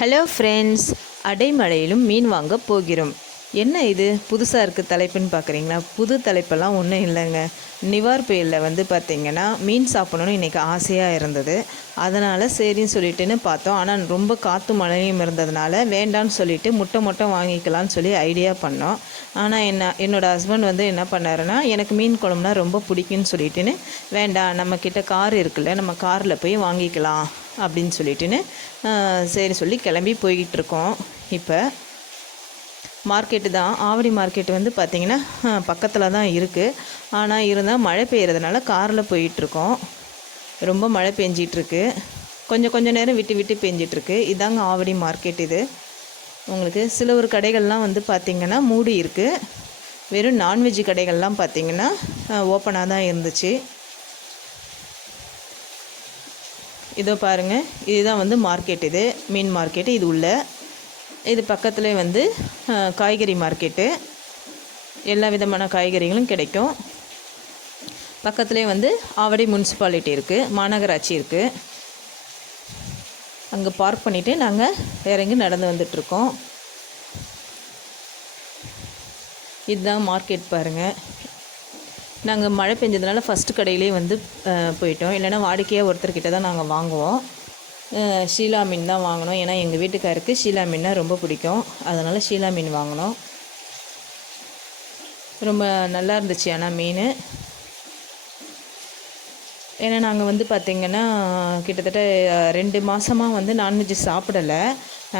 Hello friends, அடைமழையிலும் மீன் வாங்க போகிறோம். என்ன இது புதுசாக இருக்குது தலைப்புன்னு பார்க்குறீங்களா? புது தலைப்பெல்லாம் ஒன்றும் இல்லைங்க. நிவார் புயலில் பார்த்திங்கன்னா மீன் சாப்பிடணுன்னு இன்றைக்கி ஆசையாக இருந்தது. அதனால் சரின்னு சொல்லிட்டுன்னு பார்த்தோம். ஆனால் ரொம்ப காற்று மழையும் இருந்ததுனால வேண்டான்னு சொல்லிவிட்டு முட்டை வாங்கிக்கலான்னு சொல்லி ஐடியா பண்ணோம். ஆனால் என்னோடய ஹஸ்பண்ட் என்ன பண்ணாருன்னா, எனக்கு மீன் குழம்புனா ரொம்ப பிடிக்குன்னு சொல்லிட்டுன்னு, வேண்டாம் நம்மக்கிட்ட கார் இருக்குல்ல, நம்ம காரில் போய் வாங்கிக்கலாம் அப்படின்னு சொல்லிட்டுன்னு சரி சொல்லி கிளம்பி போய்கிட்டுருக்கோம். இப்போ மார்க்கெட்டு தான், ஆவடி மார்க்கெட்டு பார்த்திங்கன்னா பக்கத்தில் தான் இருக்குது. ஆனால் இருந்தால் மழை பெய்கிறதுனால காரில் போயிட்டுருக்கோம். ரொம்ப மழை பெஞ்சிகிட்ருக்கு, கொஞ்சம் நேரம் விட்டு பெஞ்சிட்ருக்கு. இதாங்க ஆவடி மார்க்கெட். இது உங்களுக்கு சில ஒரு கடைகள்லாம் பார்த்திங்கன்னா மூடி இருக்குது. வெறும் நான்வெஜ் கடைகள்லாம் பார்த்திங்கன்னா ஓப்பனாக தான் இருந்துச்சு. இதோ பாருங்கள், இதுதான் மார்க்கெட். இது மீன் மார்க்கெட்டு. இது உள்ள இது பக்கத்துலேயே காய்கறி மார்க்கெட்டு. எல்லா விதமான காய்கறிகளும் கிடைக்கும். பக்கத்துலேயே ஆவடி முனிசிபாலிட்டி இருக்குது, மாநகராட்சி இருக்குது. அங்கே பார்க் பண்ணிவிட்டு நாங்கள் இறங்கி நடந்து வந்துட்ருக்கோம். இதுதான் மார்க்கெட் பாருங்கள். நாங்கள் மழை பெஞ்சதுனால ஃபஸ்ட்டு கடையிலே போயிட்டோம். இல்லைனா வாடிக்கையாக ஒருத்தர்கிட்ட தான் நாங்கள் வாங்குவோம். ஷீலா மீன் தான் வாங்கினோம். ஏன்னா எங்கள் வீட்டுக்காருக்கு ஷீலா மீன்னா ரொம்ப பிடிக்கும். அதனால் ஷீலா மீன் வாங்கினோம். ரொம்ப நல்லா இருந்துச்சு ஆனால் மீன். ஏன்னா நாங்கள் பார்த்திங்கன்னா கிட்டத்தட்ட 2 மாதமாக நான்வெஜ் சாப்பிடலை.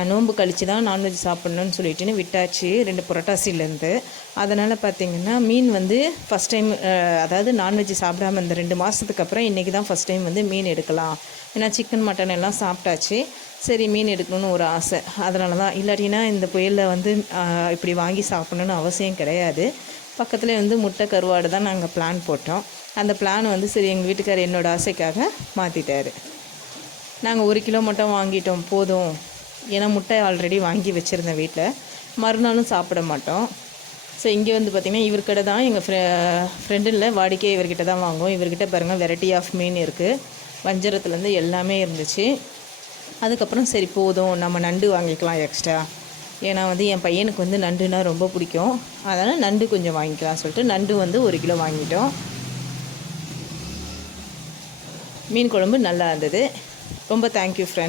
நோன்பு கழித்து தான் நான்வெஜ் சாப்பிட்ணுன்னு சொல்லிட்டுன்னு விட்டாச்சு 2 புரட்டாசிலேருந்து. அதனால் பார்த்திங்கன்னா மீன் ஃபஸ்ட் டைம், அதாவது நான்வெஜ் சாப்பிடாமல் இந்த 2 மாதத்துக்கு அப்புறம் இன்றைக்கி தான் ஃபஸ்ட் டைம் மீன் எடுக்கலாம். ஏன்னா சிக்கன் மட்டன் எல்லாம் சாப்பிட்டாச்சு. சரி மீன் எடுக்கணும்னு ஒரு ஆசை. அதனால தான். இல்லாட்டினா இந்த புயலில் இப்படி வாங்கி சாப்பிட்ணுன்னு அவசியம் கிடையாது. பக்கத்துலேயே முட்டை கருவாடு தான் நாங்கள் பிளான் போட்டோம். அந்த பிளான் சரி எங்கள் வீட்டுக்காரர் என்னோடய ஆசைக்காக மாற்றிட்டார். நாங்கள் 1 கிலோ மட்டும் வாங்கிட்டோம் போதும். ஏன்னா முட்டை ஆல்ரெடி வாங்கி வச்சுருந்தேன் வீட்டில், மறுநாளும் சாப்பிட மாட்டோம். ஸோ இங்கே பார்த்திங்கன்னா இவர்கிட்ட தான் எங்கள் ஃப்ரெண்டில் வாடிக்கை இவர்கிட்ட தான் வாங்குவோம். இவர்கிட்ட பாருங்கள் வெரைட்டி ஆஃப் மீன் இருக்குது. வஞ்சரத்துலேருந்து எல்லாமே இருந்துச்சு. அதுக்கப்புறம் சரி போதும் நம்ம நண்டு வாங்கிக்கலாம் எக்ஸ்ட்ரா. ஏன்னா என் பையனுக்கு நண்டுனா ரொம்ப பிடிக்கும். அதனால் நண்டு கொஞ்சம் வாங்கிக்கலாம் சொல்லிட்டு நண்டு 1 கிலோ வாங்கிட்டோம். மீன் குழம்பு நல்லா இருந்தது. ரொம்ப தேங்க்யூ ஃப்ரெண்ட்ஸ்.